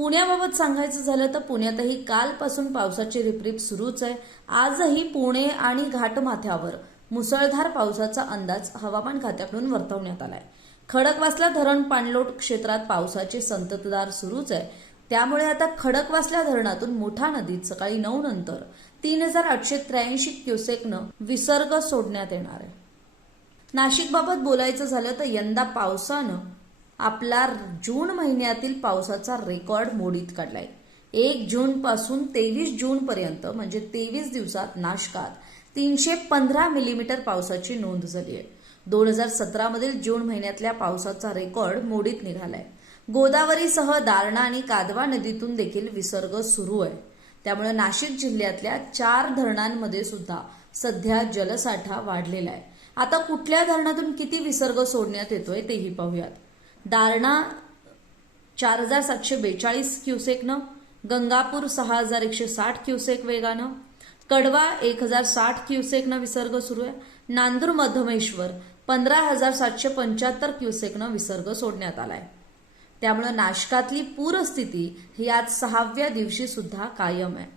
पुण्याबाबत सांगायचं झालं तर पुण्यातही कालपासून पावसाची रिपरिप सुरूच आहे. आजही पुणे आणि घाटमाथ्यावर मुसळधार पावसाचा अंदाज हवामान खात्याकडून वर्तवण्यात आलाय. खडकवासला धरण पाणलोट क्षेत्रात पावसाचे संततधार सुरूच आहे. त्यामुळे आता खडकवासल्या धरणातून मोठा नदीत सकाळी नऊ नंतर तीन हजार आठशे त्र्याऐंशी क्युसेकनं विसर्ग सोडण्यात येणार आहे. नाशिकबाबत बोलायचं झालं तर यंदा पावसानं आपला जून महिन्यातील पावसाचा रेकॉर्ड मोडीत काढलाय. एक जून पासून तेवीस जून पर्यंत म्हणजे तेवीस दिवसात नाशकात तीनशे पंधरा मिलीमीटर पावसाची नोंद झाली आहे. दोन हजार सतरामधील जून महिन्यातल्या पावसाचा रेकॉर्ड मोडीत निघालाय. गोदावरीसह दारणा आणि कादवा नदीतून देखील विसर्ग सुरू आहे. त्यामुळे नाशिक जिल्ह्यातल्या चार धरणांमध्ये सुद्धा सध्या जलसाठा वाढलेला आहे. आता कुठल्या धरणातून किती विसर्ग सोडण्यात येतोय तेही पाहूयात. दारणा चार हजार सातशे बेचाळीस क्युसेकनं गंगापूर सहा हजार एकशे साठ क्युसेक वेगानं कडवा एक हजार साठ क्युसेकनं विसर्ग सुरू आहे नांदूर मध्यमेश्वर पंधरा हजार सातशे पंच्याहत्तर क्युसेकनं विसर्ग सोडण्यात आलाय. त्यामुळे नाशकातली पूरस्थिती ही आज सहाव्या दिवशी सुद्धा कायम आहे.